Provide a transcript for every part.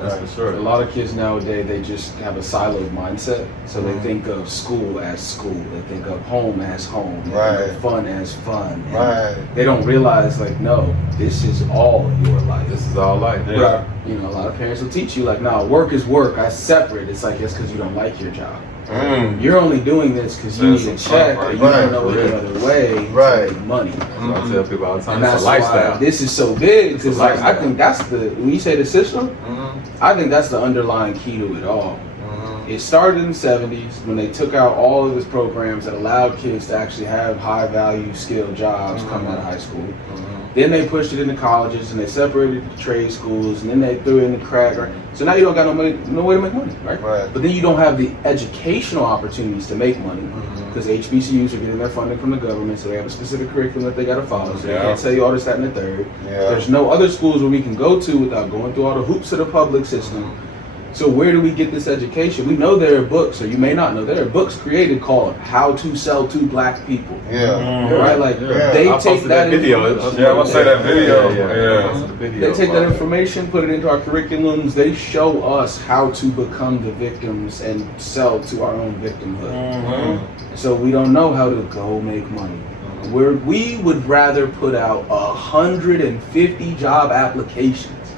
That's for sure. A lot of kids nowadays, they just have a siloed mindset. So they think of school as school. They think of home as home. They think of fun as fun. And they don't realize, like, no, this is all your life. This is all life. Yeah. You know, a lot of parents will teach you, like, no, work is work. I separate. It's like, it's because you don't like your job. You're only doing this because you need a check, or you don't know any other way to make money. I tell people all the time, and it's that's a lifestyle. why this is so big, because like, I think that's when you say the system, I think that's the underlying key to it all. It started in the 70s when they took out all of these programs that allowed kids to actually have high value skilled jobs coming out of high school. Then they pushed it into colleges, and they separated the trade schools, and then they threw it in the crack. Right? So now you don't got no way to make money, right? But then you don't have the educational opportunities to make money, because HBCUs are getting their funding from the government, so they have a specific curriculum that they got to follow. So they can't tell you all this, that, and the third. There's no other schools where we can go to without going through all the hoops of the public system. So where do we get this education? We know there are books, or you may not know, there are books created called How to Sell to Black People. Right? Like, they take that video. I want to say that video. They take that information, put it into our curriculums. They show us how to become the victims and sell to our own victimhood. So we don't know how to go make money. We would rather put out 150 job applications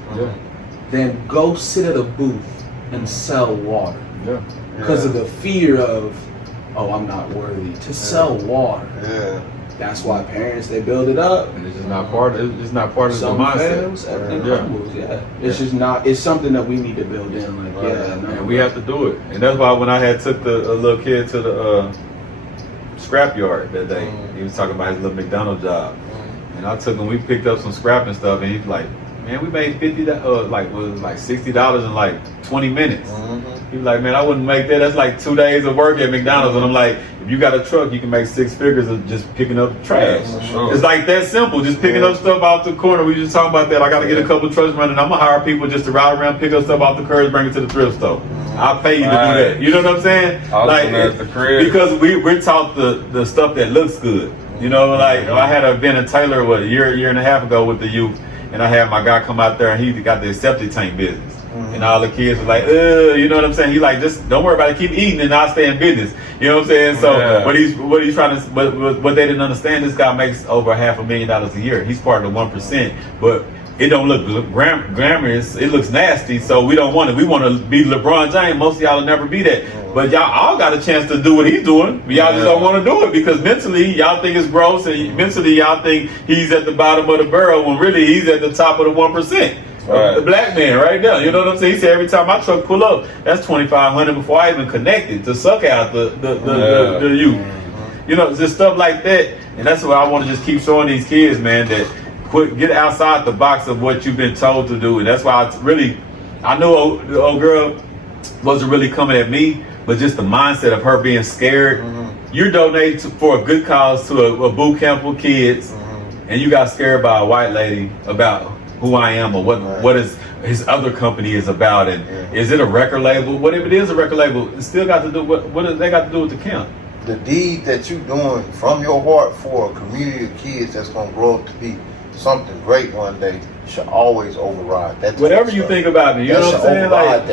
than go sit at a booth and sell water. Because of the fear of, oh, I'm not worthy to sell water. That's why parents, they build it up. And it's just not part of it's not part of the mindset. Fails, crumbles, It's just not, it's something that we need to build in. Like, and we have to do it. And that's why when I had took the little kid to the scrapyard that day, he was talking about his little McDonald's job. And I took him, we picked up some scrap and stuff, and he's like, man, we made $60 in like 20 minutes. He was like, man, I wouldn't make that. That's like 2 days of work at McDonald's. And I'm like, if you got a truck, you can make 6 figures of just picking up trash. It's like that simple, just picking up stuff out the corner. We just talking about that. I got to get a couple of trucks running. I'm gonna hire people just to ride around, pick up stuff off the curb, bring it to the thrift store. I'll pay you to do that. You know what I'm saying? Like, because we're taught the stuff that looks good. You know, like I had an event in Taylor a year and a half ago with the youth. And I had my guy come out there, and he got the septic tank business. And all the kids were like, you know what I'm saying? He like, just don't worry about it, keep eating and I'll stay in business. You know what I'm saying? So what he's trying to, what they didn't understand, this guy makes over $500,000 a year. He's part of the 1%, but it don't look glamorous. It looks nasty, so we don't want it. We want to be LeBron James. Most of y'all will never be that. But y'all all got a chance to do what he's doing. But y'all just don't want to do it because mentally y'all think it's gross, and mentally y'all think he's at the bottom of the barrel when really he's at the top of the 1%. The black man right now. You know what I'm saying? He said every time my truck pull up, that's $2,500 before I even connected to suck out the youth. You know, just stuff like that. And that's what I want to just keep showing these kids, man, that get outside the box of what you've been told to do. And that's why I know the old girl wasn't really coming at me, but just the mindset of her being scared. You're donating for a good cause to a boot camp for kids, and you got scared by a white lady about who I am or what is his other company is about, and is it a record label? Whatever it is, a record label, it still got to do what does they got to do with the camp? The deed that you're doing from your heart for a community of kids that's gonna grow up to be something great one day should always override that. Whatever you think about it, you know what I'm saying? Like,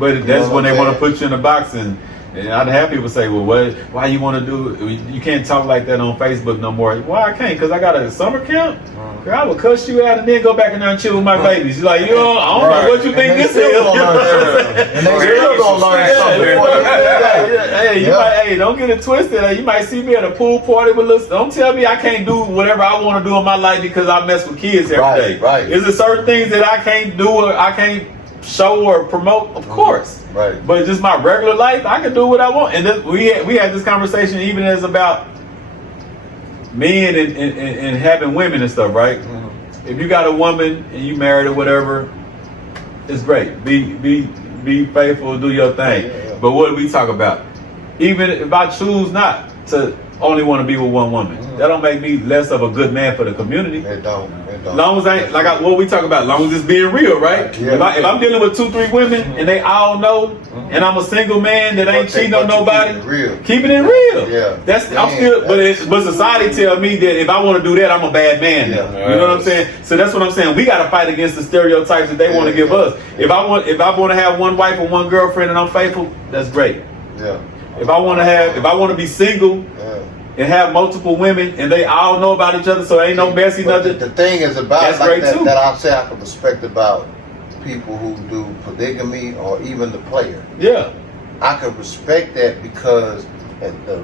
but that's when they want to put you in a box, and I'd have people say, well, why you want to do it? You can't talk like that on Facebook no more. Why I can't? Because I got a summer camp? Girl, I will cuss you out and then go back in there and chill with my babies. You're like, I don't know what you think this is. And they still gonna learn something. Hey, don't get it twisted. You might see me at a pool party with little. Don't tell me I can't do whatever I want to do in my life because I mess with kids every day. Is there certain things that I can't do or I can't show or promote? Of course. But just my regular life, I can do what I want. And then we had this conversation even as about men and having women and stuff, right? If you got a woman and you married or whatever, it's great. Be faithful, do your thing. But what do we talk about? Even if I choose not to only want to be with one woman. That don't make me less of a good man for the community. It don't. Long as I like what we talk about, long as it's being real, right? Yeah. If I'm dealing with 2-3 women and they all know, and I'm a single man that ain't cheating on nobody, keeping it real. Yeah. But society tell me that if I want to do that, I'm a bad man. Yeah. You know what I'm saying? So that's what I'm saying. We got to fight against the stereotypes that they want to give us. If I want to have one wife or one girlfriend and I'm faithful, that's great. Yeah. If I want to be single and have multiple women and they all know about each other, so ain't no messy nothing. The thing is about that's like great too. that I say I can respect about people who do polygamy or even the player. Yeah. I can respect that because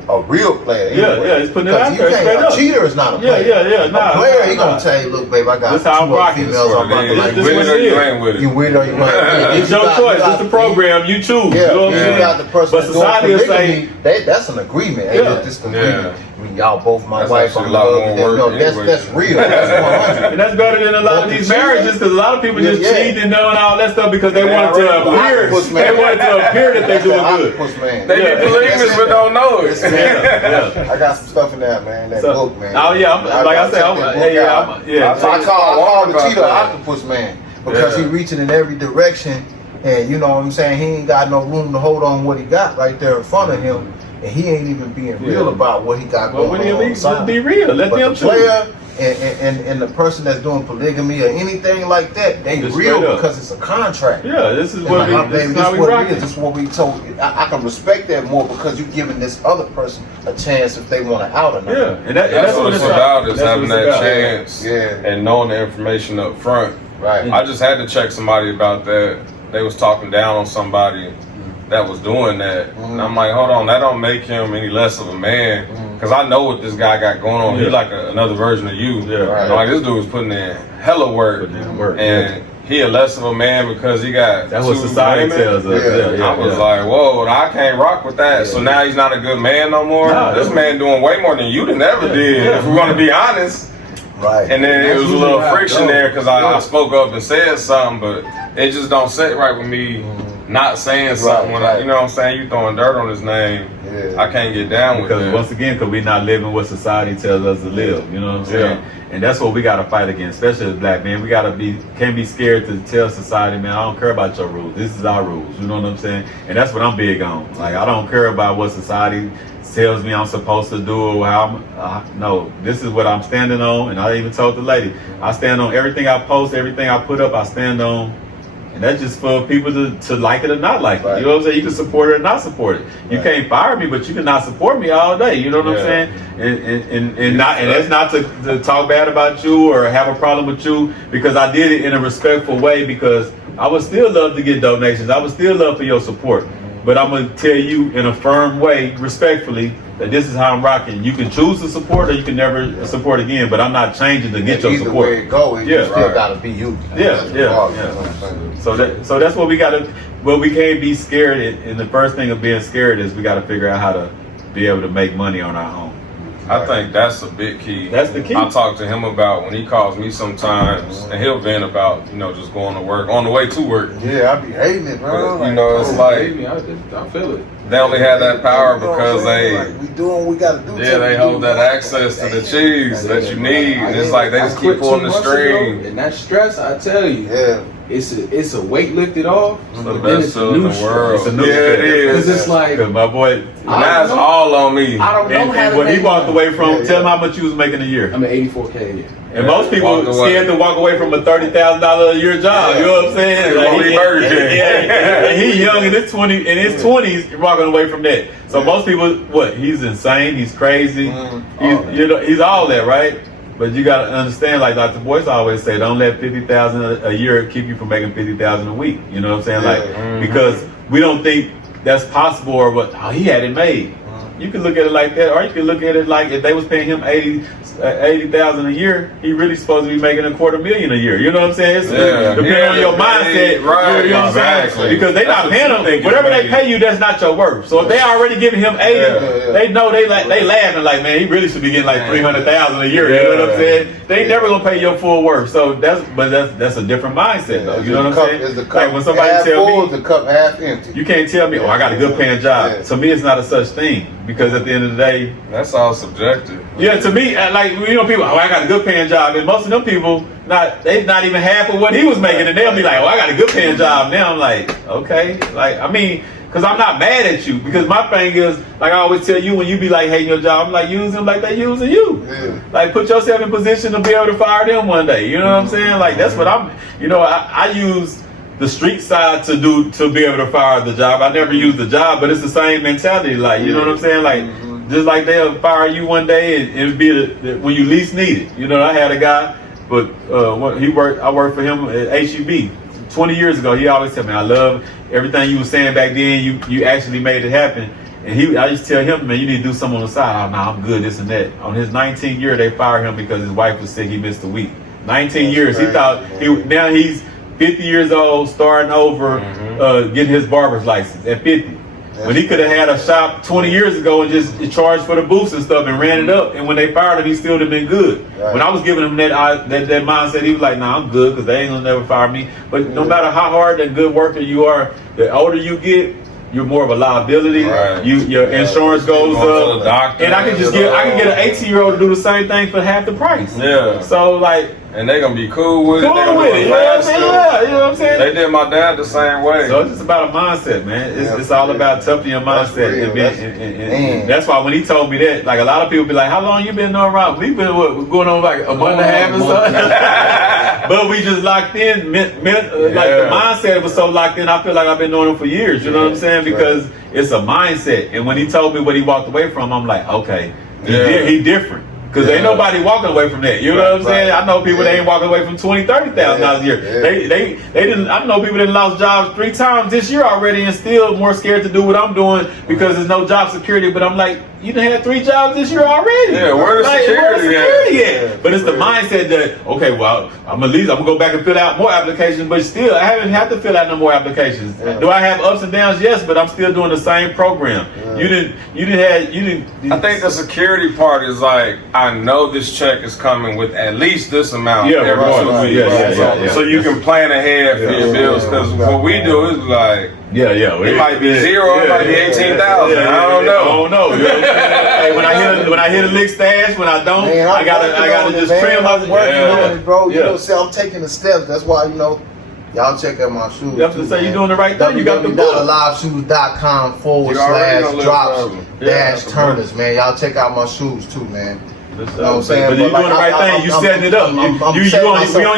a real player. Anyway, he's putting it out there straight up. A cheater is not a player. A player, he gonna tell you, look, babe, I got this how I'm two rocking. females. I'm about to like. You with it or you ain't with it. You with it or you ain't. It's your choice. It's the program. You choose. Yeah, you know what I'm saying? got the person. But society will say that's an agreement. Hey, look, this agreement. I mean, y'all both my wife. I'm love. That's real. That's 100. And that's better than a lot of these marriages because a lot of people just cheat and doing all that stuff because they want to appear. They want to appear that they're doing good. They be polygamous but don't know it. I got some stuff in there, man. That book, man. Oh yeah, like I said, So I call the cheater octopus man because he reaching in every direction, and you know what I'm saying. He ain't got no room to hold on what he got right there in front of him, and he ain't even being real about what he got going on. When he leaves, just be real. Let them choose. Player and the person that's doing polygamy or anything like that, they just real because it's a contract. Yeah, this is what this is what we told. I can respect that more because you're giving this other person a chance if they want to out or not. Yeah, and that's what it's about, is having that chance Yeah. and knowing the information up front. Right. I just had to check somebody about that. They was talking down on somebody that was doing that. And I'm like, hold on, that don't make him any less of a man. Because I know what this guy got going on. He's like another version of you. Yeah, right. Like this dude was putting in hella work. And he a less of a man because he got that's what society tells us. I was like, whoa, I can't rock with that. So now he's not a good man no more. This man doing way more than you than ever did, if we're going to be honest. Right. And then it was a little friction there because I spoke up and said something, but it just don't sit right with me not saying something when you know what I'm saying, you throwing dirt on his name. I can't get down with that. Once again, because we're not living what society tells us to live. You know what I'm saying? And that's what we got to fight against, especially as black men. We can't be scared to tell society, man, I don't care about your rules. This is our rules. You know what I'm saying? And that's what I'm big on. Like, I don't care about what society tells me I'm supposed to do or how no, this is what I'm standing on. And I even told the lady, I stand on everything I post, everything I put up, I stand on. And that's just for people to like it or not like it. You know what I'm saying? You can support it or not support it. You can't fire me, but you can not support me all day. You know what I'm saying? And that's not to talk bad about you or have a problem with you, because I did it in a respectful way, because I would still love to get donations. I would still love for your support. But I'm going to tell you in a firm way, respectfully, that this is how I'm rocking. You can choose to support or you can never support again, but I'm not changing to get your either support. Way it go, you still got to be you. So that's what we got to, but we can't be scared. And the first thing of being scared is we got to figure out how to be able to make money on our own. I think that's a big key. That's the key. I talk to him about when he calls me sometimes, and he'll vent about, just going to work, on the way to work. Yeah, I be hating it, bro. But, it's like, I feel it. They only have that power because we doing what we got to do. Yeah, they hold that access to the cheese that you need. And it's like they just keep pulling the string. And that stress, I tell you, it's a weight lifted off. It's the best feeling in the world. It's a new it is. Because it's like, my boy, now it's all on me. I don't know how to what he walked away from, tell him how much you was making a year. I'm at $84K a year. And most people scared to walk away from a $30,000 a year job. You know what I'm saying? And he young in his 20s, walking away from that. So most people, he's insane, he's crazy, he's all that, right? But you got to understand, like Dr. Boyce always say, don't let $50,000 a year keep you from making $50,000 a week. You know what I'm saying? Because we don't think that's possible, or he had it made. You can look at it like that, or you can look at it like if they was paying him $80 $80,000 a year, he really supposed to be making $250,000 a year. You know what I'm saying? It's depending on your mindset, right? You know what I'm saying? Because they not paying him. Whatever they pay you, that's not your worth. So if they already giving him 80, they know they laughing like, man, he really should be getting like $300,000 a year. You know what I'm saying? They never gonna pay your full worth. So that's a different mindset though. You know what I'm saying? Is the cup like when somebody half tell full, me, the cup half empty. you can't tell me, oh, I got a good paying job. Yeah. To me, it's not a such thing because at the end of the day, that's all subjective. yeah, to me, like people, oh, I got a good paying job, and most of them people, they not even half of what he was making, and they'll be like, oh, I got a good paying job. Now I'm like, okay, like I mean, because I'm not mad at you. Because my thing is, like I always tell you, when you be like hating your job, I'm like, use them like they using you. Yeah. Like put yourself in position to be able to fire them one day. You know what I'm saying? Like that's what I'm. You know, I use the street side to be able to fire the job. I never use the job, but it's the same mentality. Like you know what I'm saying? Like just like they'll fire you one day and it'll be when you least need it. You know, I had a guy, but I worked for him at HEB 20 years ago. He always tell me, I love everything you were saying back then. You actually made it happen. And I used to tell him, man, you need to do something on the side. Oh, no, I'm good, this and that. On his 19th year, they fired him because his wife was sick. He missed a week. 19 years. He thought now he's 50 years old, starting over, getting his barber's license at 50. When he could have had a shop 20 years ago and just charged for the booths and stuff and ran it up. And when they fired him, he still would have been good. Right. When I was giving him that mindset, he was like, nah, I'm good because they ain't going to never fire me. But no matter how hard and good worker you are, the older you get, you're more of a liability. Right. Your insurance goes up. And I can get an 18-year-old to do the same thing for half the price. Yeah. So like, and they gonna be cool with it. You know what I'm saying? They did my dad the same way. So it's just about a mindset, man. It's all about toughening your mindset. And that's why when he told me that, like a lot of people be like, how long you been doing rock? We've been going on like a month and a half or something. But we just locked in. Like the mindset was so locked in, I feel like I've been doing it for years. You know what I'm saying? Because it's a mindset. And when he told me what he walked away from, I'm like, okay, he different. Because ain't nobody walking away from that. You know what I'm saying? I know people that ain't walking away from $20,000, $30,000 a year. They didn't. I know people that lost jobs 3 times this year already and still more scared to do what I'm doing because there's no job security. But I'm like, you done had 3 jobs this year already. Yeah, where the security at? But it's the mindset that, okay, well, I'm gonna go back and fill out more applications, but still, I haven't had to fill out no more applications. Do I have ups and downs? Yes, but I'm still doing the same program. You didn't. I think the security part is like, I know this check is coming with at least this amount every 2 weeks. So you can plan ahead for your bills. Because what we do is like, it might be 0, it might be 18,000. I don't know. You know what I'm saying? Hey, when I hit a lick stash, when I don't, man, I gotta just trim my working on it, bro. You know, see, I'm taking the steps. That's why y'all check out my shoes. You have to say you're doing the right thing. You got the book. www.liveshoes.com/drops-turners, man. Y'all check out my shoes too, man. You know what I'm saying? But you're doing the right thing. You setting it up. We on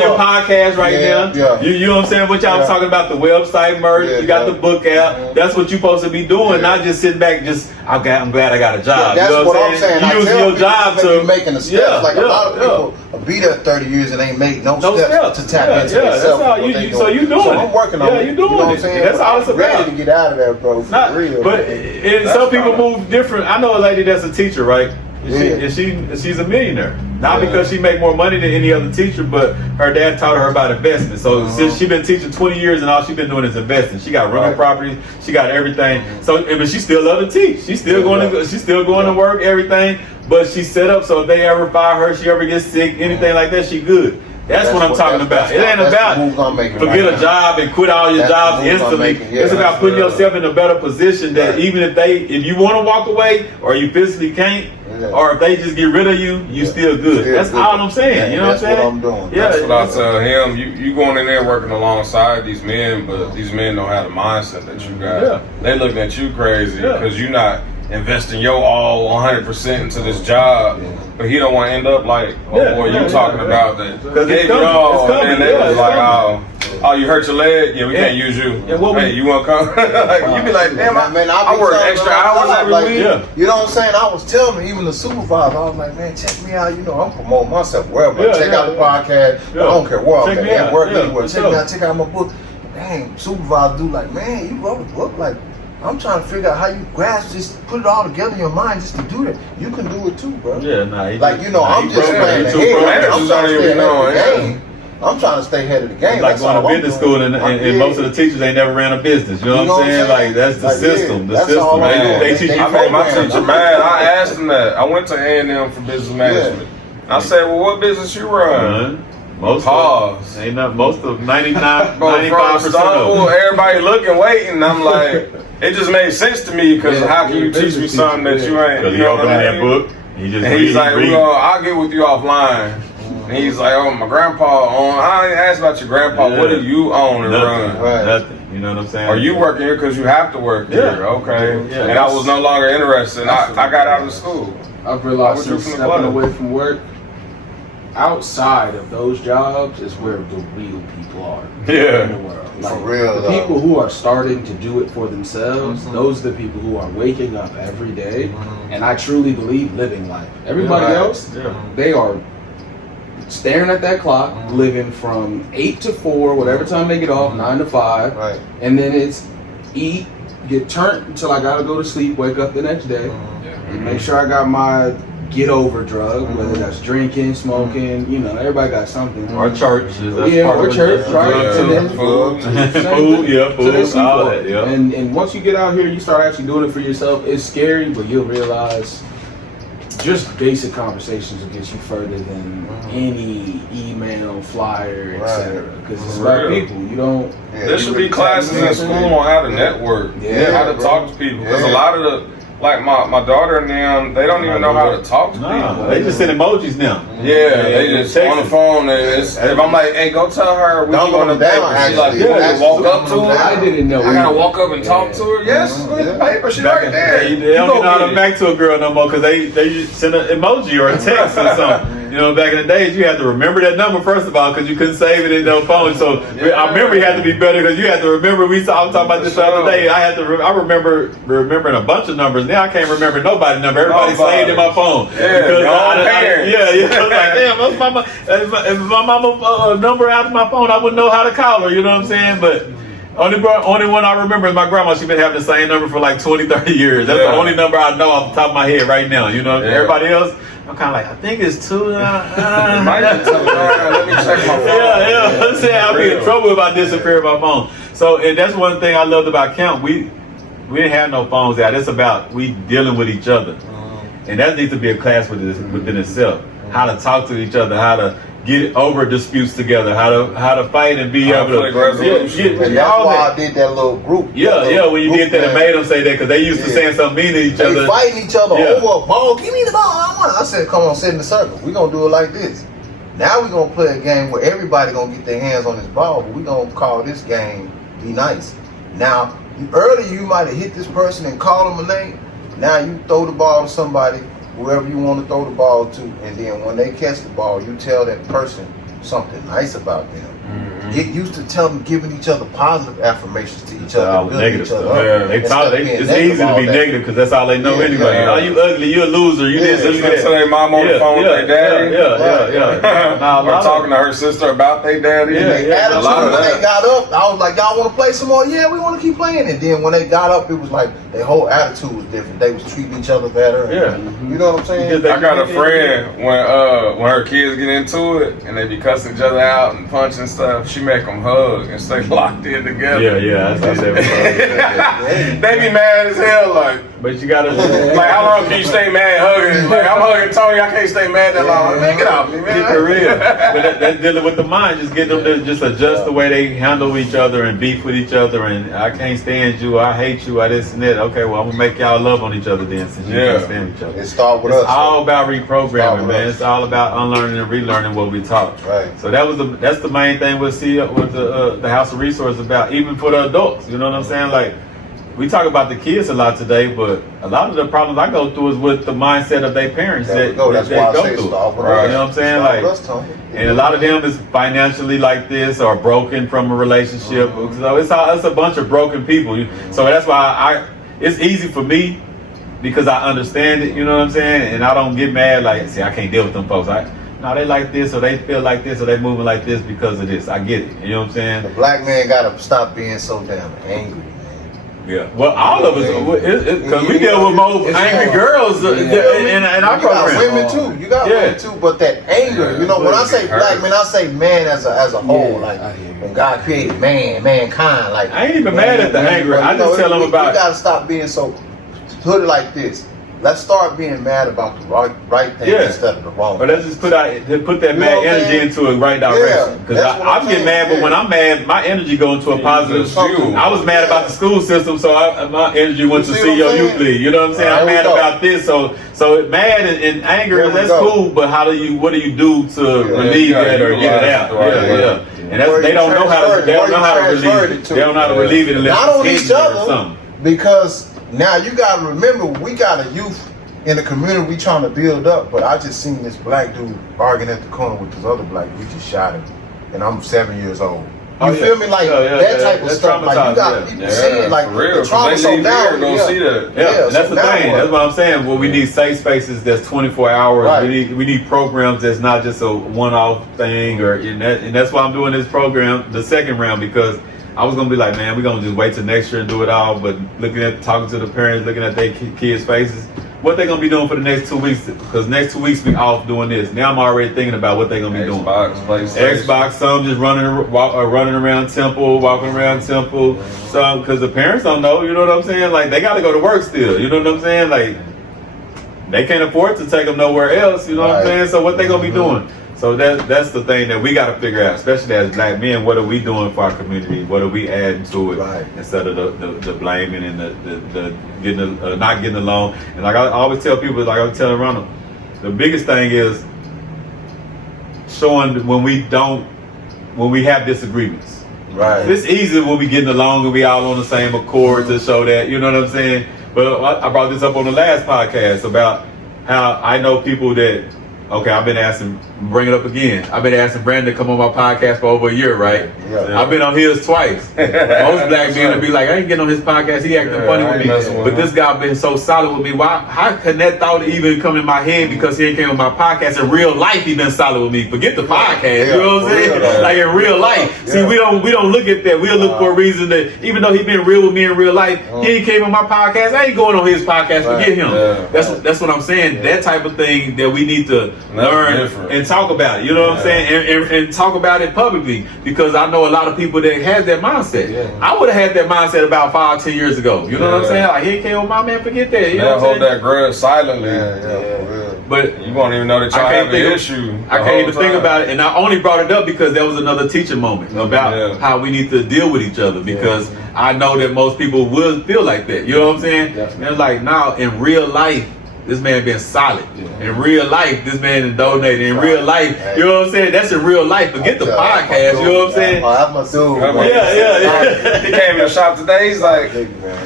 your podcast right now. You know what I'm saying? What y'all was talking about, the website merch. You got the book out. That's what you're supposed to be doing, not just sitting back. I'm glad I got a job. That's what I'm saying. You using your job to making the steps. Like a lot of people be there 30 years and ain't made no steps to tap into themselves. So you doing it. So I'm working on it. You doing it. That's all it's about. Ready to get out of there, bro. For real. But some people move different. I know a lady that's a teacher, right? She's a millionaire. Not because she make more money than any other teacher, but her dad taught her about investing. So since she been teaching 20 years and all she been doing is investing. She got rental properties, she got everything. So but she still love to teach. She's still going to work, everything. But she set up so if they ever fire her, she ever gets sick, anything like that, she good. That's what I'm talking about. It ain't about forget a job and quit all your jobs instantly. It's about putting yourself in a better position that even if you want to walk away or you physically can't, or if they just get rid of you, you still good. That's all I'm saying. You know what I'm saying? That's what I'm doing. That's what I tell him. You going in there working alongside these men, but these men don't have the mindset that you got. They looking at you crazy because you're not investing your all 100% into this job, but he don't want to end up like you talking about that gave you all, and then they was like, oh, you hurt your leg? Yeah, we can't use you. Hey, you want to come? You be like, damn, I work extra hours every week. You know what I'm saying? I was telling even the supervisor, I was like, man, check me out. You know, I'm promoting myself wherever. Check out the podcast. I don't care where I'm at work anywhere. Check out my book. Dang, supervisor do like, man, you wrote a book like. I'm trying to figure out how you grasp this, put it all together in your mind just to do that. You can do it too, bro. Yeah, nah. Like, you know, I'm just playing ahead. I'm trying to stay ahead of the game. I'm trying to stay ahead of the game. Like going to business school and most of the teachers ain't never ran a business. You know what I'm saying? Like that's the system. The system. They teach you. I made my teacher mad. I asked him that. I went to A&M for business management. I said, well, what business you run? Most Pause. Ain't not most of 95% of everybody looking, waiting. I'm like, it just made sense to me because how can you teach me something that you ain't? Because you open that book, he's like, well, I'll get with you offline. And he's like, oh, my grandpa own. I ain't asked about your grandpa. What do you own and run? Nothing. You know what I'm saying? Are you working here because you have to work here? Okay. Yeah. And I was no longer interested. I got out of school. I've realized since stepping away from work, outside of those jobs is where the real people are in the world. Like, for real, the people who are starting to do it for themselves, those are the people who are waking up every day, and I truly believe living life. Everybody else, they are staring at that clock, living from 8 to 4, whatever time they get off, 9 to 5, and then it's eat, get turned until I gotta go to sleep, wake up the next day, and make sure I got my get over drug, whether that's drinking, smoking, you know, everybody got something. Or church. Or church, right? And then food, food, all that, And once you get out here, you start actually doing it for yourself. It's scary, but you'll realize just basic conversations will get you further than any email, flyer, etc. Because it's about people. You don't. There should be classes in school on how to network, how to talk to people. Because a lot of the like my daughter and them, they don't even know how to talk to people. They just send emojis now. Yeah, they just on the phone. If I'm like, hey, go tell her we going to paper. She's like, walk up to her. I didn't know. I gotta walk up and talk to her. Yes, look at the paper. She's right there. They don't know how to back to a girl no more because they just send an emoji or a text or something. You know, back in the days, you had to remember that number first of all because you couldn't save it in your phone. So I remember it had to be better because you had to remember. I was talking about this the other day. I remember remembering a bunch of numbers. Now I can't remember nobody's number. Everybody saved in my phone. Because I was like, damn, if my mama number out of my phone, I wouldn't know how to call her. You know what I'm saying? But only one I remember is my grandma. She's been having the same number for like 20, 30 years. That's the only number I know off the top of my head right now. You know, everybody else, I'm kind of like, I think it's 2. Let me check my phone. Let's say I'll be in trouble if I disappear my phone. So, and that's one thing I loved about camp. We didn't have no phones out. It's about we dealing with each other, and that needs to be a class within itself. How to talk to each other, how to get over disputes together, how to fight and be able to resolution. And that's why I did that little group. When you did that, it made them say that because they used to saying something mean to each other. They fighting each other over a ball. Give me the ball. I said, come on, sit in the circle. We're going to do it like this. Now we're going to play a game where everybody going to get their hands on this ball, but we're going to call this game Be Nice. Now, earlier you might have hit this person and called them a name. Now you throw the ball to somebody, whoever you want to throw the ball to, and then when they catch the ball, you tell that person something nice about them. Get used to giving each other positive affirmations to each other. Negative stuff. It's easy to be negative because that's all they know anyway. Oh, you ugly, you a loser, you this, you that. Tell their mom on the phone with their daddy. Or talking to her sister about their daddy. A lot of that. When they got up, I was like, y'all want to play some more? Yeah, we want to keep playing. And then when they got up, it was like their whole attitude was different. They was treating each other better. You know what I'm saying? I got a friend when her kids get into it and they be cussing each other out and punching stuff. She make them hug and stay locked in together. That's they be mad as hell, like. But you gotta like, how long can you stay mad hugging? Like, I'm hugging Tony, I can't stay mad that long. Man, get off me, man. For real. But that's dealing with the mind. Just get them to just adjust the way they handle each other and beef with each other. And I can't stand you. I hate you. I this and that. Okay, well I'm gonna make y'all love on each other then, since you can't stand each other. It start with us. It's all about reprogramming, man. It's all about unlearning and relearning what we taught. Right. So that's the main thing we'll see with the House of Resources about, even for the adults. You know what I'm saying? Like, we talk about the kids a lot today, but a lot of the problems I go through is with the mindset of their parents that go through. You know what I'm saying? Like, and a lot of them is financially like this or broken from a relationship. So it's a bunch of broken people. So that's why it's easy for me because I understand it. You know what I'm saying? And I don't get mad like, see, I can't deal with them folks. No, they like this, or they feel like this, or they moving like this because of this. I get it. You know what I'm saying? The black man gotta stop being so damn angry, man. Yeah, well, all of us, because we deal with more angry girls in our program. You got women too. You got women too, but that anger, you know, when I say black man, I say man as a whole. Like when God created mankind. Like I ain't even mad at the anger. I just tell them about. You gotta stop being so. Put it like this. Let's start being mad about the right thing instead of the wrong. But let's just put that mad energy into a right direction. Because I'm getting mad, but when I'm mad, my energy goes into a positive. I was mad about the school system, so my energy went to see your youth league. You know what I'm saying? I'm mad about this, so mad and anger, that's cool. But what do you do to relieve that or get it out? Yeah. And they don't know how to relieve it. They don't know how to relieve it unless not on each other or something. Because now you gotta remember, we got a youth in the community we trying to build up, but I just seen this black dude arguing at the corner with this other black dude. We just shot him, and I'm 7 years old. You feel me? Like that type of stuff. Like you got people seeing like the trauma so down. See that. Yeah, and that's the thing. That's what I'm saying. Well, we need safe spaces that's 24 hours. Right. We need programs that's not just a one-off thing, and that's why I'm doing this program, the second round, because I was gonna be like, man, we're gonna just wait till next year and do it all. But talking to the parents, looking at their kids' faces, what they gonna be doing for the next 2 weeks? Because next 2 weeks we off doing this. Now I'm already thinking about what they gonna be doing. Xbox, some just running around Temple, walking around Temple. Some because the parents don't know. You know what I'm saying? Like they gotta go to work still. You know what I'm saying? Like they can't afford to take them nowhere else. You know what I'm saying? So what they gonna be doing? So that's the thing that we got to figure out, especially as black men. What are we doing for our community? What are we adding to it instead of the blaming and the getting not getting along? And like I always tell people, like I was telling Ronald, the biggest thing is showing when we have disagreements. Right. It's easy when we getting along and we all on the same accord to show that. You know what I'm saying? But I brought this up on the last podcast about how I know people that. Okay, I've been asking, bring it up again. I've been asking Brandon to come on my podcast for over a year, right? Yeah. I've been on his twice. Most black men would be like, I ain't getting on his podcast. He acting funny with me. But this guy been so solid with me. How could that thought even come in my head because he ain't came on my podcast? In real life, he been solid with me. Forget the podcast. You know what I'm saying? Like in real life. See, we don't look at that. We'll look for a reason that even though he been real with me in real life, he ain't came on my podcast. I ain't going on his podcast. Forget him. That's what I'm saying. That type of thing that we need to learn and talk about it, you know what I'm saying, and talk about it publicly, because I know a lot of people that has that mindset. I would have had that mindset about 5-10 years ago. You know what I'm saying? Like, he came on my man, forget that. You know what I'm saying? Hold that grudge silently. But you won't even know that y'all have an issue. I can't even think about it, and I only brought it up because there was another teaching moment about how we need to deal with each other, because I know that most people will feel like that. You know what I'm saying? And it's like, now in real life, this man been solid. In real life, this man is donated. In real life, you know what I'm saying? That's in real life. Forget the podcast, you know what I'm saying? I'm a dude. Yeah. He came in the shop today. He's like,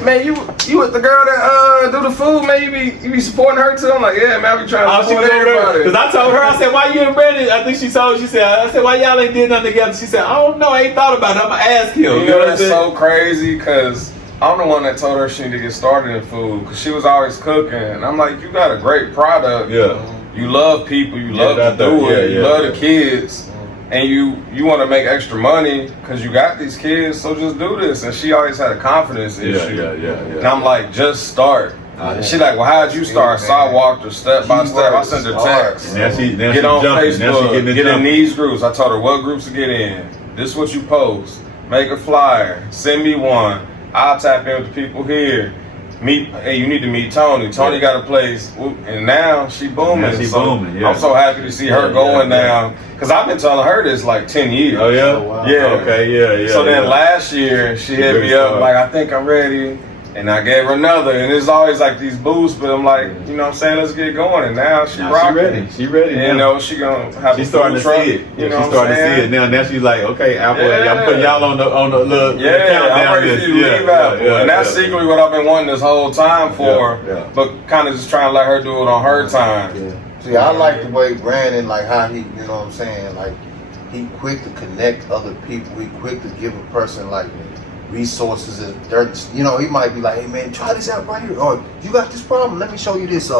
man, you with the girl that do the food, man, you be supporting her too? I'm like, yeah, man, I be trying to support everybody. Because I told her, I said, why you and Brandon? I think she said, I said, why y'all ain't did nothing together? She said, I don't know, I ain't thought about it. I'm going to ask him. You know that's so crazy, because I'm the one that told her she need to get started in food, because she was always cooking. And I'm like, you got a great product. You love people. You love to do it. You love the kids. And you want to make extra money because you got these kids. So just do this. And she always had a confidence issue. And I'm like, just start. And she like, well, how'd you start? So I walked her step by step. I sent her text. Get on Facebook. Get in these groups. I told her what groups to get in. This is what you post. Make a flyer. Send me one. I'll tap in with the people here. Hey, you need to meet Tony. Tony got a place, and now she booming. I'm so happy to see her going down, because I've been telling her this like 10 years. Oh yeah, wow. Okay, So then last year she hit me up like, I think I'm ready. And I gave her another, and it's always like these boosts, but I'm like, you know what I'm saying, let's get going. And now she rocking. She ready. You know, she gonna have she's starting to see it. You know, she's starting to see it now. Now she's like, okay, Apple, I'm putting y'all on the little countdown. I'm ready for you to leave Apple. And that's secretly what I've been wanting this whole time for, but kind of just trying to let her do it on her time. See, I like the way Brandon, like how he, you know what I'm saying, like he quick to connect other people. He quick to give a person like resources. You know, he might be like, hey man, try this out right here, or you got this problem, let me show you this.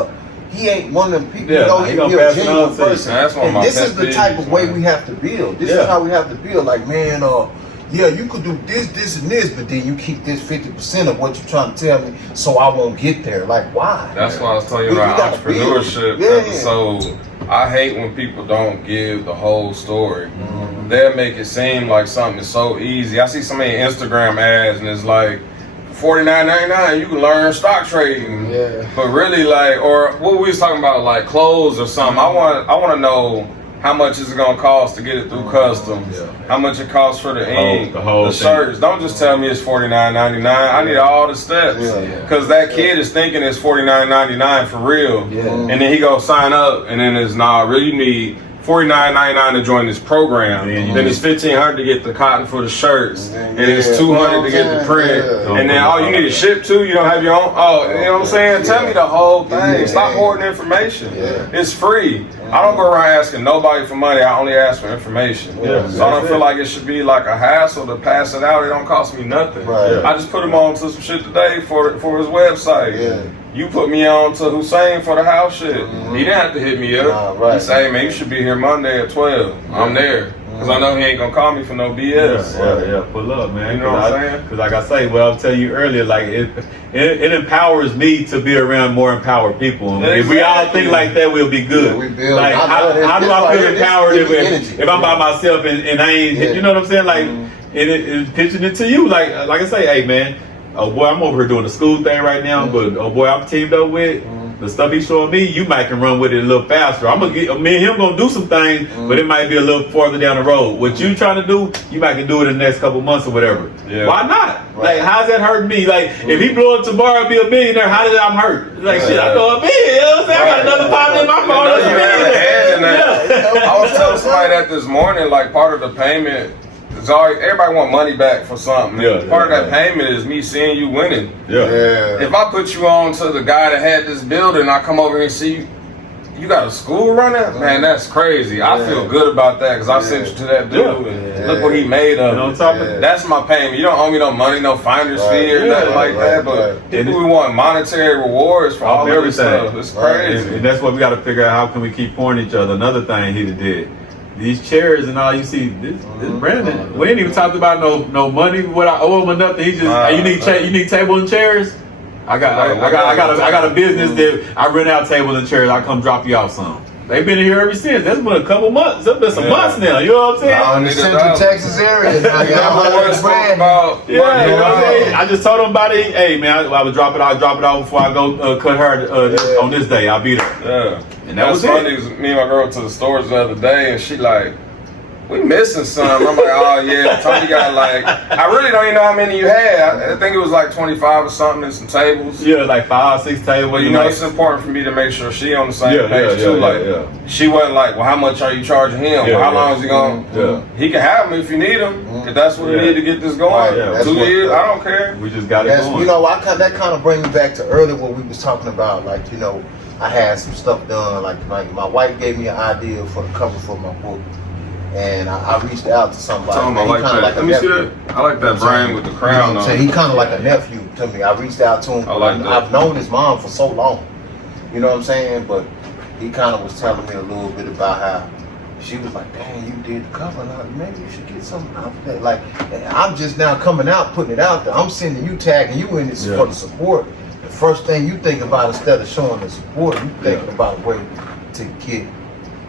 He ain't one of them people, you know, he's a genuine person. And this is the type of way we have to build. This is how we have to build. Like, man, yeah, you could do this, this, and this, but then you keep this 50% of what you're trying to tell me, so I won't get there. Like, why? That's why I was telling you about entrepreneurship episode. I hate when people don't give the whole story. They'll make it seem like something is so easy. I see so many Instagram ads and it's like $49.99 you can learn stock trading. But really, like, or what we was talking about, like clothes or something. I want to know how much is it gonna cost to get it through customs? How much it costs for the ink, the shirts? Don't just tell me it's $49.99. I need all the steps because that kid is thinking it's $49.99 for real, and then he go sign up, and then it's really you need $49.99 to join this program. Then it's $1,500 to get the cotton for the shirts, and it's $200 to get the print, and then you need it shipped too. You don't have your own. You know what I'm saying? Tell me the whole thing. Stop hoarding information. It's free. I don't go around asking nobody for money. I only ask for information. So I don't feel like it should be like a hassle to pass it out. It don't cost me nothing. I just put him on to some shit today for his website. You put me on to Hussein for the house shit. He didn't have to hit me up. He said, hey man, you should be here Monday at 12. I'm there. Because I know he ain't going to call me for no BS. Pull up, man. You know what I'm saying? Because like I say, well, I'll tell you earlier, like it empowers me to be around more empowered people. And if we all think like that, we'll be good. Like, how do I feel empowered if I'm by myself and I ain't, you know what I'm saying? Like, it pitching it to you. Like I say, hey man, boy, I'm over here doing the school thing right now, but boy, I'm teamed up with. The stuff he's showing me, you might can run with it a little faster. Me and him gonna do some things, but it might be a little farther down the road. What you trying to do, you might can do it in the next couple months or whatever. Why not? Like, how's that hurting me? Like, if he blow up tomorrow and be a millionaire, how did I'm hurt? Like, shit, I know a million. You know what I'm saying? I got another pot in my phone. I was telling somebody that this morning, like, part of the payment. Everybody want money back for something. Part of that payment is me seeing you winning. If I put you on to the guy that had this building, I come over here and see you got a school running? Man, that's crazy. I feel good about that because I sent you to that dude and look what he made of it. That's my payment. You don't owe me no money, no finder's fee or nothing like that. But people, we want monetary rewards for all everything. Stuff. It's crazy. And that's what we got to figure out. How can we keep pouring each other? Another thing he did. These chairs and all you see, this Brandon. We ain't even talked about no money, what I owe him or nothing. He just, hey, you need table and chairs. I got a business that I rent out tables and chairs. I come drop you off some. They've been in here ever since. That's been a couple months. That's been some months now. You know what I'm saying? In the Central Texas area. I just told him about it. Hey man, I would drop it off before I go cut her on this day. I'll be there. And that was funny. Me and my girl to the stores the other day, and she like, we missing some. I'm like, oh yeah, Tony got like, I really don't even know how many you had. I think it was like 25 or something and some tables. Yeah, like 5, 6 tables. But you know, it's important for me to make sure she on the same page too. She wasn't like, well, how much are you charging him? Well, how long is he going? He can have them if you need them. If that's what we need to get this going. 2 years, I don't care. We just got it going. You know, that kind of brings me back to earlier what we was talking about. Like, you know, I had some stuff done. Like my wife gave me an idea for the cover for my book. And I reached out to somebody. Let me see that. I like that brand with the crown on. So he kind of like a nephew to me. I reached out to him. I've known his mom for so long. You know what I'm saying? But he kind of was telling me a little bit about how she was like, dang, you did the cover. And I like, maybe you should get something out of that. Like, I'm just now coming out, putting it out there. I'm sending you, tagging you in this for the support. The first thing you think about instead of showing the support, you thinking about a way to get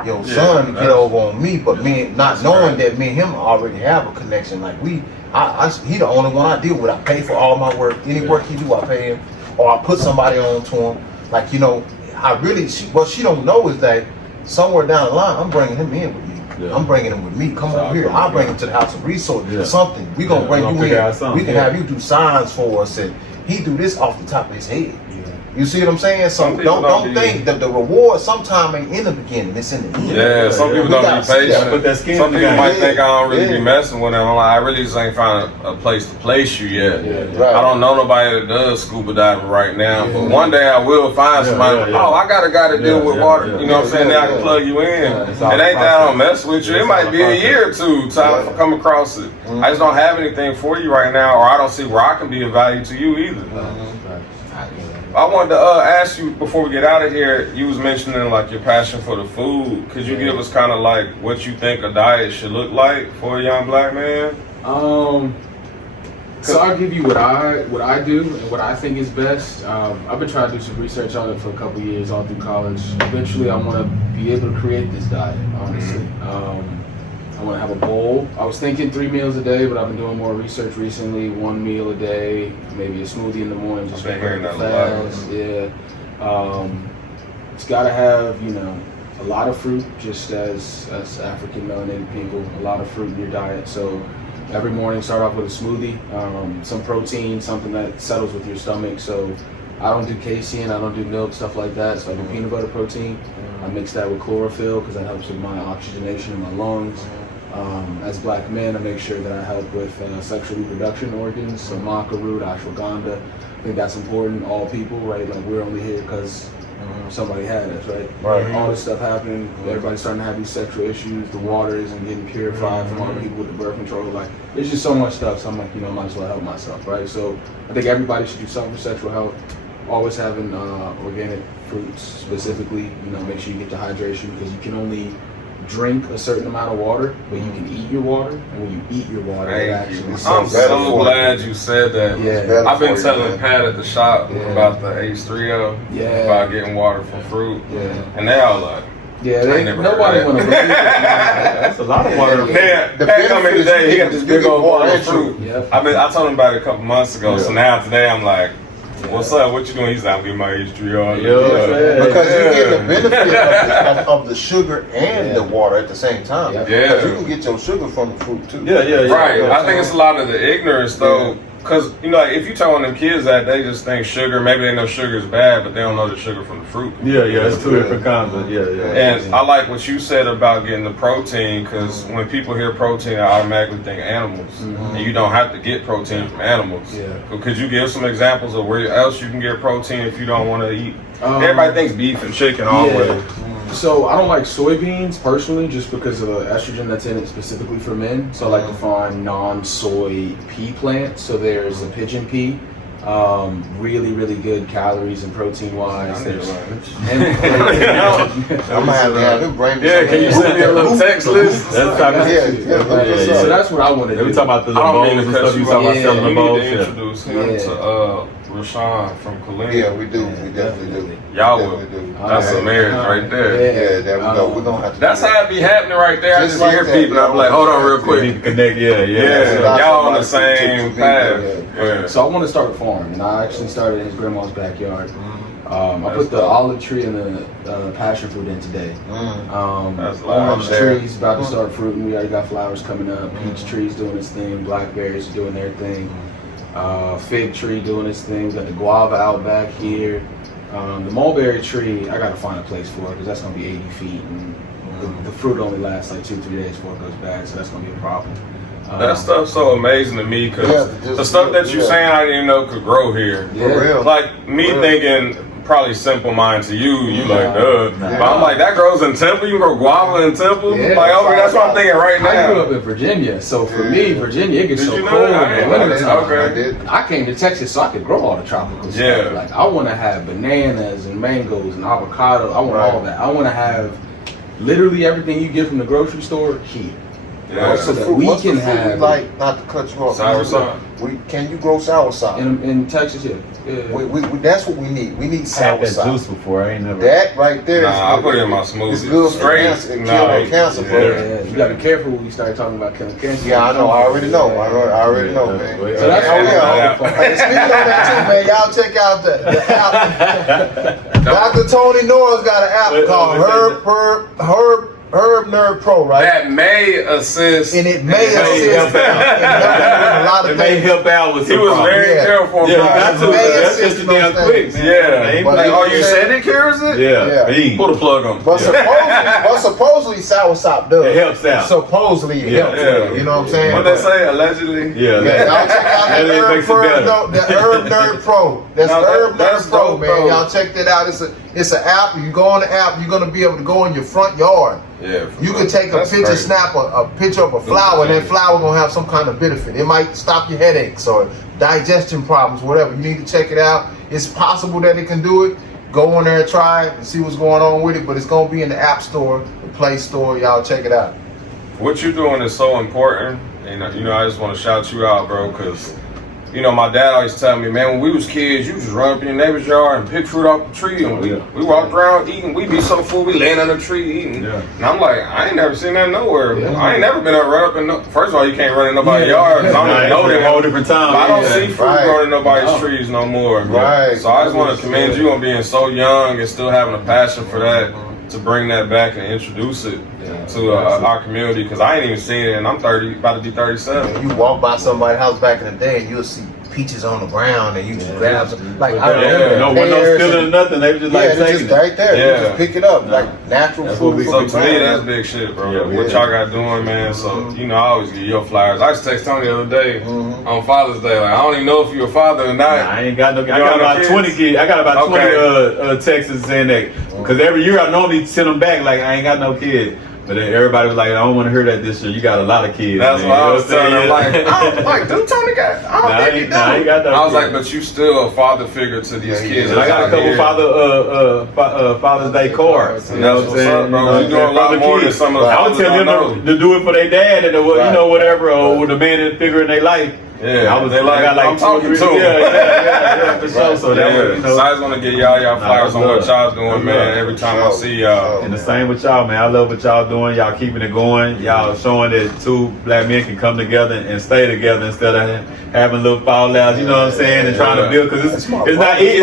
your son to get over on me, but me not knowing that me and him already have a connection. Like he the only one I deal with. I pay for all my work. Any work he do, I pay him, or I put somebody on to him. Like, you know, what she don't know is that somewhere down the line, I'm bringing him in with me. I'm bringing him with me. Come over here. I'll bring him to the House of Resources. Something. We gonna bring you in. We can have you do signs for us, and he do this off the top of his head. You see what I'm saying? So don't think that the reward sometime ain't in the beginning, it's in the end. Yeah, some people don't be patient. Some people might think I don't really be messing with them. I'm like, I really just ain't found a place to place you yet. I don't know nobody that does scuba diving right now, but one day I will find somebody. I got a guy to deal with water. You know what I'm saying? Then I can plug you in. It ain't that I don't mess with you. It might be a year or two till I come across it. I just don't have anything for you right now, or I don't see where I can be of value to you either. I wanted to ask you before we get out of here. You was mentioning like your passion for the food. Could you give us kind of like what you think a diet should look like for a young black man? So I'll give you what I do and what I think is best. I've been trying to do some research on it for a couple years, all through college. Eventually, I want to be able to create this diet. Honestly, I want to have a bowl. I was thinking 3 meals a day, but I've been doing more research recently. 1 meal a day, maybe a smoothie in the morning, just I've been hearing that fast. Yeah. It's got to have a lot of fruit, just as African melanated people, a lot of fruit in your diet. So every morning start off with a smoothie, some protein, something that settles with your stomach. So I don't do casein, I don't do milk, stuff like that. So I do peanut butter protein. I mix that with chlorophyll because that helps with my oxygenation in my lungs. As black men, I make sure that I help with sexual reproduction organs, so maca root, ashwagandha. I think that's important. All people, right? Like we're only here because somebody had us, right? Right. All this stuff happening. Everybody's starting to have these sexual issues. The water isn't getting purified from all the people with the birth control. Like, there's just so much stuff. So I'm like, might as well help myself, right? So I think everybody should do something for sexual health. Always having organic fruits, specifically. Make sure you get your hydration because you can only drink a certain amount of water, but you can eat your water, and when you eat your water, it actually. I'm so glad you said that. Yeah. I've been telling Pat at the shop about the H3O, about getting water from fruit, and they all like, nobody want to believe it. That's a lot of water. Pat come in today, he got this big old water of fruit. Yep. I told him about it a couple months ago, so now today I'm like, what's up? What you doing? He's like, I'm getting my H3O. Because you get the benefit of the sugar and the water at the same time. Yeah. Because you can get your sugar from the fruit too. Right. I think it's a lot of the ignorance though. Because, if you telling them kids that, they just think sugar, maybe they know sugar is bad, but they don't know the sugar from the fruit. It's two different kinds of, And I like what you said about getting the protein, because when people hear protein, they automatically think animals. And you don't have to get protein from animals. Could you give some examples of where else you can get protein if you don't want to eat? Everybody thinks beef and chicken always. So I don't like soybeans personally, just because of the estrogen that's in it specifically for men. So I like to find non-soy pea plants. So there's a pigeon pea, really, really good calories and protein wise. I'm gonna have him bring me. Can you send me a little text list? So that's what I want to do. We talk about the bowls and stuff. You talking about selling the bowls? Introduce him to Rashawn from Columbia. Yeah, we do. We definitely do. Y'all will. That's a marriage right there. Yeah, there we go. We're gonna have to. That's how it be happening right there. I just hear people. I'm like, hold on, real quick. You need to connect. Y'all on the same path. So I want to start a farm, and I actually started in his grandma's backyard. I put the olive tree and the passion fruit in today. Orange trees about to start fruiting. We already got flowers coming up. Peach trees doing its thing. Blackberries doing their thing. Fig tree doing its thing. We got the guava out back here. The mulberry tree, I gotta find a place for it because that's gonna be 80 feet, and the fruit only lasts like 2-3 days before it goes bad, so that's gonna be a problem. That stuff's so amazing to me because the stuff that you're saying I didn't even know could grow here. For real. Like me thinking, probably simple mind to you, like, duh. But I'm like, that grows in Temple? You grow guava in Temple? Like, that's what I'm thinking right now. I grew up in Virginia, so for me, Virginia, it gets so cold in the wintertime. I came to Texas so I could grow all the tropical stuff. Like, I want to have bananas and mangoes and avocado. I want all that. I want to have literally everything you get from the grocery store here. So that we can have. Like, not to cut you off. Soursop. Can you grow soursop? In Texas, that's what we need. We need soursop. I had that juice before. I ain't never. That right there. I put it in my smoothie. It's good for cancer. It kills cancer, bro. You gotta be careful when you start talking about killing cancer. Yeah, I know. I already know. I already know, man. So that's Speaking of that too, man, y'all check out the app. Dr. Tony Norris got an app called Herb Nerd Pro, right? That may assist. And it may assist a lot of it may help out with He was very careful. That's just the damn quick. You said it cures it? Yeah. Pull the plug on. But supposedly soursop does. It helps out. Supposedly it helps. You know what I'm saying? What they say? Allegedly? Yeah. Y'all check out the Herb Nerd Pro. That's Herb Nerd Pro, man. Y'all check that out. It's an app. You go on the app, you're gonna be able to go in your front yard. You can take a picture, snap a picture of a flower, and that flower gonna have some kind of benefit. It might stop your headaches or digestion problems, whatever. You need to check it out. It's possible that it can do it. Go on there and try it and see what's going on with it. But it's gonna be in the App Store, the Play Store. Y'all check it out. What you're doing is so important. And you know, I just want to shout you out, bro, because you know, my dad always tell me, man, when we was kids, you just run up in your neighbor's yard and pick fruit off the tree, and we walked around eating. We be so full, we laying under the tree eating. Yeah. And I'm like, I ain't never seen that nowhere. Yeah. I ain't never been up run up in. First of all, you can't run in nobody's yard. I don't know them whole different time. I don't see fruit growing in nobody's trees no more. Right. So I just want to commend you on being so young and still having a passion for that, to bring that back and introduce it to our community, because I ain't even seen it, and I'm 30, about to be 37. You walk by somebody's house back in the day, and you'll see peaches on the ground, and you just grab some. Like I remember, no stealing or nothing. They were just like taking just right there. You just pick it up, like natural food. So to me, that's big shit, bro. What y'all got doing, man. So you know, I always give your flowers. I just text Tony the other day on Father's Day. Like, I don't even know if you're a father or not. I ain't got no. I got about 20 kids. I got about 20 texts saying that, because every year I normally send them back like I ain't got no kid. But then everybody was like, I don't want to hear that this year. You got a lot of kids. That's what I was telling them. Like, do Tony got? I don't think he got no. I was like, but you still a father figure to these kids. And I got a couple Father's Day cards. You know what I'm saying? Bro, you doing a lot more than some of the. I would tell them to do it for their dad and you know whatever, or the man that figure in their life. Yeah, I got like I'm talking to him. Yeah, for sure. So that was, so I just want to get y'all flowers on what y'all doing, man. Every time I see y'all. And the same with y'all, man. I love what y'all doing. Y'all keeping it going. Y'all showing that two black men can come together and stay together instead of having little fallouts. You know what I'm saying? And trying to build, because it's not easy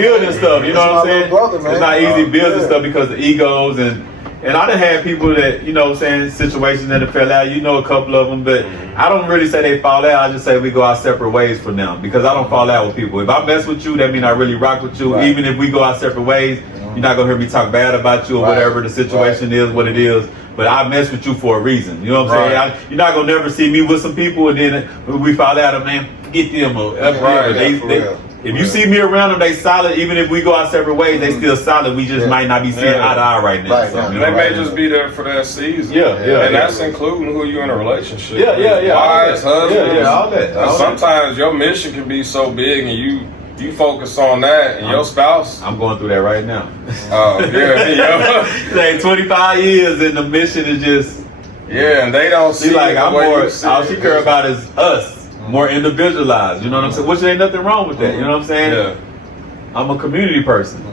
building stuff. You know what I'm saying? It's not easy building stuff because of egos and I done had people that, you know what I'm saying, situations that have fell out. You know a couple of them, but I don't really say they fall out. I just say we go our separate ways from now, because I don't fall out with people. If I mess with you, that means I really rock with you. Right. Even if we go our separate ways, you're not going to hear me talk bad about you or whatever the situation is, what it is. But I mess with you for a reason. You know what I'm saying? You're not going to never see me with some people and then when we fall out, man, forget them. If you see me around them, they solid. Even if we go our separate ways, they still solid. We just might not be seeing eye to eye right now. And they may just be there for that season. And that's including who you in a relationship. Wives, husbands. All that. Sometimes your mission can be so big and you focus on that, and your spouse. I'm going through that right now. Oh, yeah. Like 25 years and the mission is just. Yeah, and they don't see like I'm more. All she care about is us. More individualized, you know what I'm saying? Which ain't nothing wrong with that, you know what I'm saying? Yeah. I'm a community person.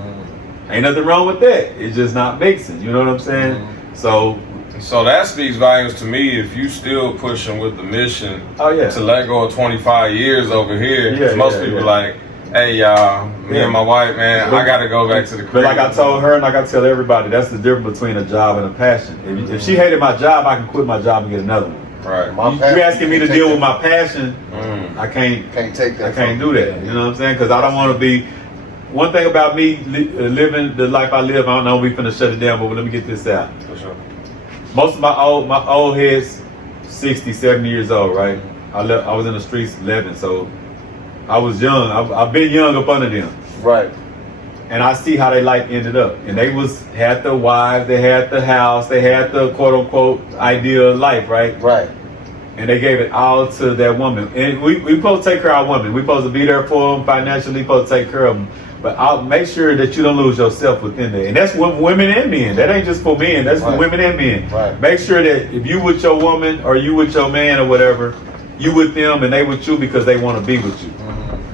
Ain't nothing wrong with that. It's just not mixing, you know what I'm saying? So that speaks volumes to me if you still pushing with the mission to let go of 25 years over here. Most people like, hey y'all, me and my wife, man, I gotta go back to the crib. But like I told her and like I tell everybody, that's the difference between a job and a passion. If she hated my job, I can quit my job and get another one. Right. You asking me to deal with my passion, I can't take that. I can't do that. You know what I'm saying? Because I don't want to be. One thing about me living the life I live, I don't know if we finna shut it down, but let me get this out. For sure. Most of my old heads, 60, 70 years old, right? I was in the streets 11, so I was young. I've been young up under them. Right. And I see how their life ended up. And they had the wives, they had the house, they had the quote unquote ideal life, right? Right. And they gave it all to that woman. And we supposed to take care of our women. We supposed to be there for them financially, supposed to take care of them. But I'll make sure that you don't lose yourself within there. And that's women and men. That ain't just for men. That's for women and men. Right. Make sure that if you with your woman or you with your man or whatever, you with them and they with you because they want to be with you.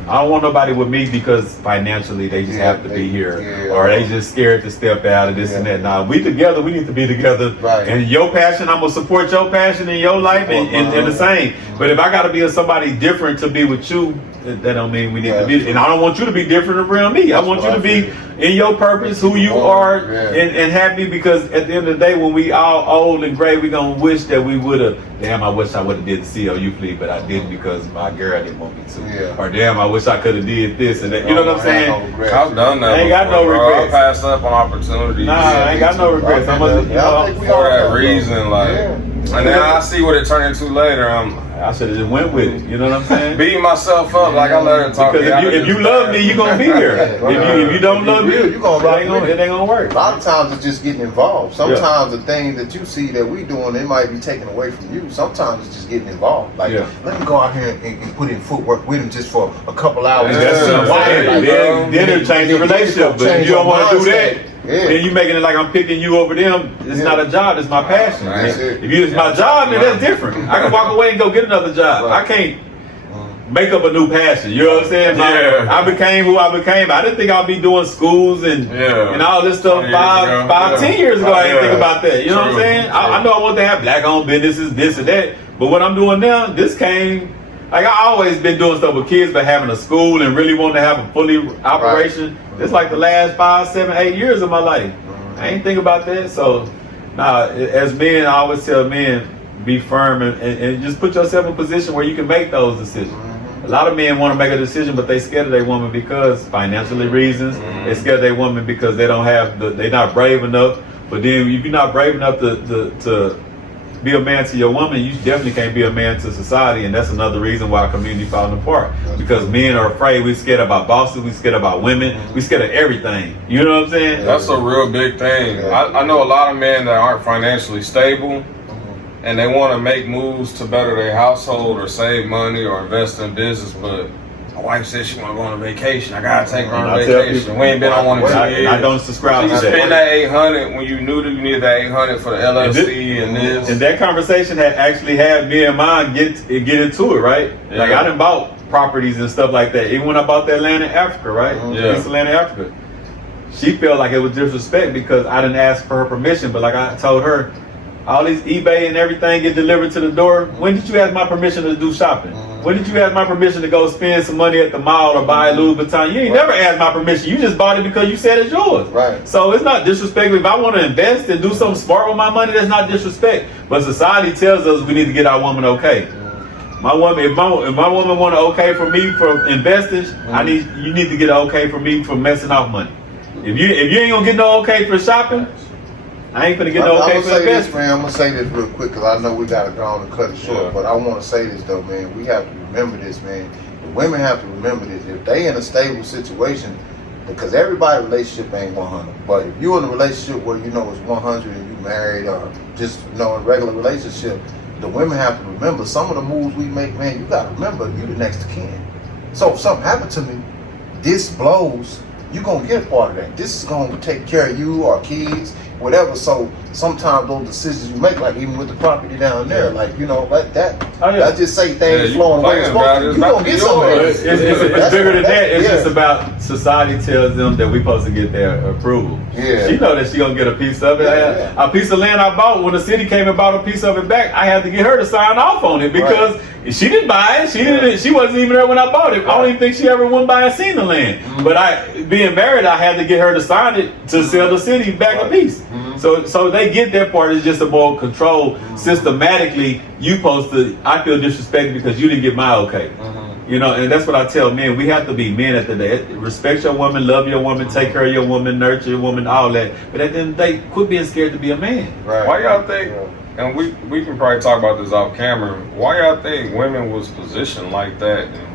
I don't want nobody with me because financially they just have to be here, or they just scared to step out of this and that. Nah, we together, we need to be together. Right. And your passion, I'm gonna support your passion in your life and the same. But if I gotta be somebody different to be with you, that don't mean we need to be. And I don't want you to be different around me. I want you to be in your purpose, who you are, and happy. Because at the end of the day, when we all old and gray, we gonna wish that we would have. Damn, I wish I would have did the COU plea, but I didn't because my girl didn't want me to. Or damn, I wish I could have did this and that. You know what I'm saying? I've done that. I ain't got no regrets. I passed up on opportunities. Nah, I ain't got no regrets. For that reason, like, and then I see what it turned into later. I should have just went with it. You know what I'm saying? Beating myself up like I let her talk. Because if you love me, you gonna be here. If you don't love me, you gonna rock with it ain't gonna work. A lot of times it's just getting involved. Sometimes the things that you see that we doing, it might be taken away from you. Sometimes it's just getting involved. Like, let me go out here and put in footwork with him just for a couple hours. Then it change the relationship. But if you don't want to do that, then you making it like I'm picking you over them. It's not a job, it's my passion. It. If it's my job, then that's different. I can walk away and go get another job. I can't make up a new passion. You know what I'm saying? I became who I became. I didn't think I'd be doing schools and all this stuff 10 years ago. I didn't think about that. You know what I'm saying? I know I want to have black-owned businesses, this and that. But what I'm doing now, this came. Like I always been doing stuff with kids, but having a school and really wanting to have a fully operation. It's like the last 5, 7, 8 years of my life. I ain't think about that. So, as men, I always tell men, be firm and just put yourself in a position where you can make those decisions. A lot of men want to make a decision, but they scared of their woman because financially reasons. They scared of their woman because they don't have they're not brave enough. But then if you're not brave enough to be a man to your woman, you definitely can't be a man to society, and that's another reason why our community falling apart. Because men are afraid. We scared about bosses. We scared about women. We scared of everything. You know what I'm saying? That's a real big thing. I know a lot of men that aren't financially stable, and they want to make moves to better their household or save money or invest in business, but my wife said she want to go on a vacation. I gotta take her on a vacation. We ain't been on one in 2 years. I don't subscribe to you that. Spend that $800 when you knew that you needed that $800 for the LLC and this. And that conversation had actually had me and mine get into it, right? Like I done bought properties and stuff like that. Even when I bought that land in Africa, right? Piece of land in Africa. She felt like it was disrespect because I didn't ask for her permission. But like I told her, all these eBay and everything get delivered to the door. When did you ask my permission to do shopping? When did you ask my permission to go spend some money at the mall or buy Louis Vuitton? You ain't never asked my permission. You just bought it because you said it's yours. Right. So it's not disrespectful. If I want to invest and do something smart with my money, that's not disrespect. But society tells us we need to get our woman okay. My woman, if my woman want to okay for me for investing, you need to get an okay for me for messing off money. If you ain't gonna get no okay for shopping, I ain't gonna get no okay for investing. I'm gonna say this real quick because I know we gotta go on and cut it short. But I want to say this though, man. We have to remember this, man. The women have to remember this. If they in a stable situation, because everybody's relationship ain't 100. But if you're in a relationship where you know it's 100 and you married or just in a regular relationship, the women have to remember some of the moves we make, man. You gotta remember you the next of kin. So if something happened to me, this blows. You're gonna get a part of that. This is gonna take care of you, our kids, whatever. So sometimes those decisions you make, like even with the property down there, like like that. I just say things flowing away. You gonna get some of it. It's bigger than that. It's just about society tells them that we supposed to get their approval. She know that she gonna get a piece of it. A piece of land I bought, when the city came and bought a piece of it back, I had to get her to sign off on it because she didn't buy it. She wasn't even there when I bought it. I don't even think she ever went by and seen the land. But being married, I had to get her to sign it to sell the city back a piece. So they get that part. It's just about control. Systematically, you supposed to. I feel disrespected because you didn't get my okay. And that's what I tell men. We have to be men at the day. Respect your woman, love your woman, take care of your woman, nurture your woman, all that. But at the end of the day, quit being scared to be a man. Right. Why y'all think? And we can probably talk about this off camera. Why y'all think women was positioned like that? And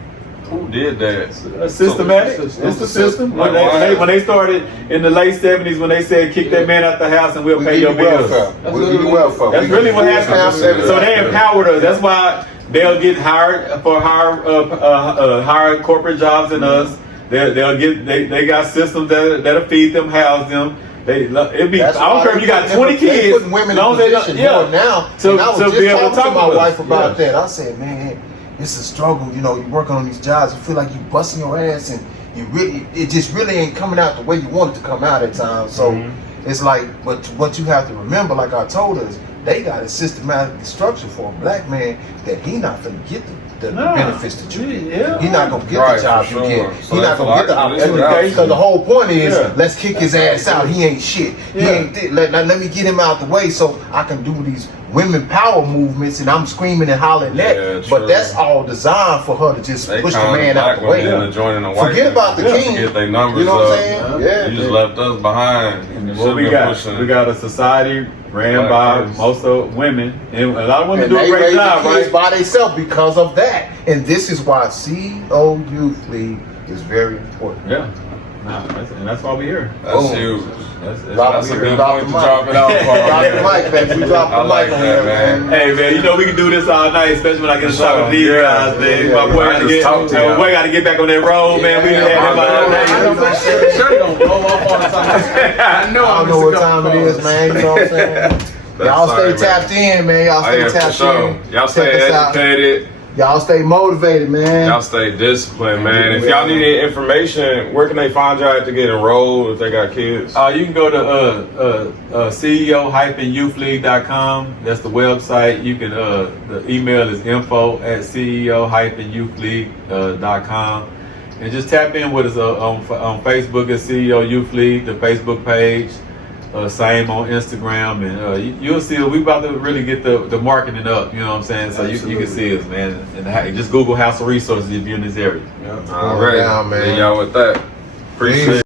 who did that? Systematic. It's the system. When they started in the late 70s, when they said kick that man out the house and we'll pay your bills. We'll give you welfare. That's really what happened. So they empowered us. That's why they'll get hired for higher corporate jobs than us. They'll get. They got systems that'll feed them, house them. I don't care if you got 20 kids. Putting women in position more now. To be able to talk to my wife about that. I said, man, it's a struggle. You're working on these jobs. You feel like you're busting your ass, and it just really ain't coming out the way you want it to come out at times. So it's like, but what you have to remember, like I told us, they got a systematic structure for a black man that he not gonna get the benefits that you get. He not gonna get the job you get. So he not gonna get the opportunity. Because the whole point is, let's kick his ass out. He ain't shit. He ain't. Let me get him out the way so I can do these women power movements, and I'm screaming and hollering that. But that's all designed for her to just push the man out the way. Forget about the king. Get their numbers you know what I'm saying? You just left us behind. We got a society ran by most of women, and a lot of women do a great job, right? By themselves because of that. And this is why COU League is very important. And that's why we here. That's Boom. huge. That's That's a good Drop point the to mic. drop it out for. Drop the mic, baby. We drop I the like mic on that, here, man. man. Hey man, you know we can do this all night, especially when I get to Sure. talk to these Yeah. guys, man. Yeah. My boy I got to just get, talked to my y'all. boy got to get back on that road, man. We Yeah, done had him I all know. day. I know that shirt gonna blow off all the time. I know. I don't know what time it is, man. You know what I'm saying? Y'all stay Sorry, tapped in, man. Y'all Oh, stay yeah, for tapped sure. in. Y'all stay Check us out. educated. Y'all stay motivated, man. Y'all stay disciplined, man. If y'all need any information, where can they find y'all to get enrolled if they got kids? You can go to CEO-youthleague.com. That's the website. You can the email is info@CEO-youthleague.com. And just tap in with us on Facebook at CEO Youth League, the Facebook page. Same on Instagram, and you'll see we about to really get the marketing up. You know what I'm saying? So you can see us, man. And just Google House of Resources if you're in this area. All right, down, man. Y'all with that. Appreciate it.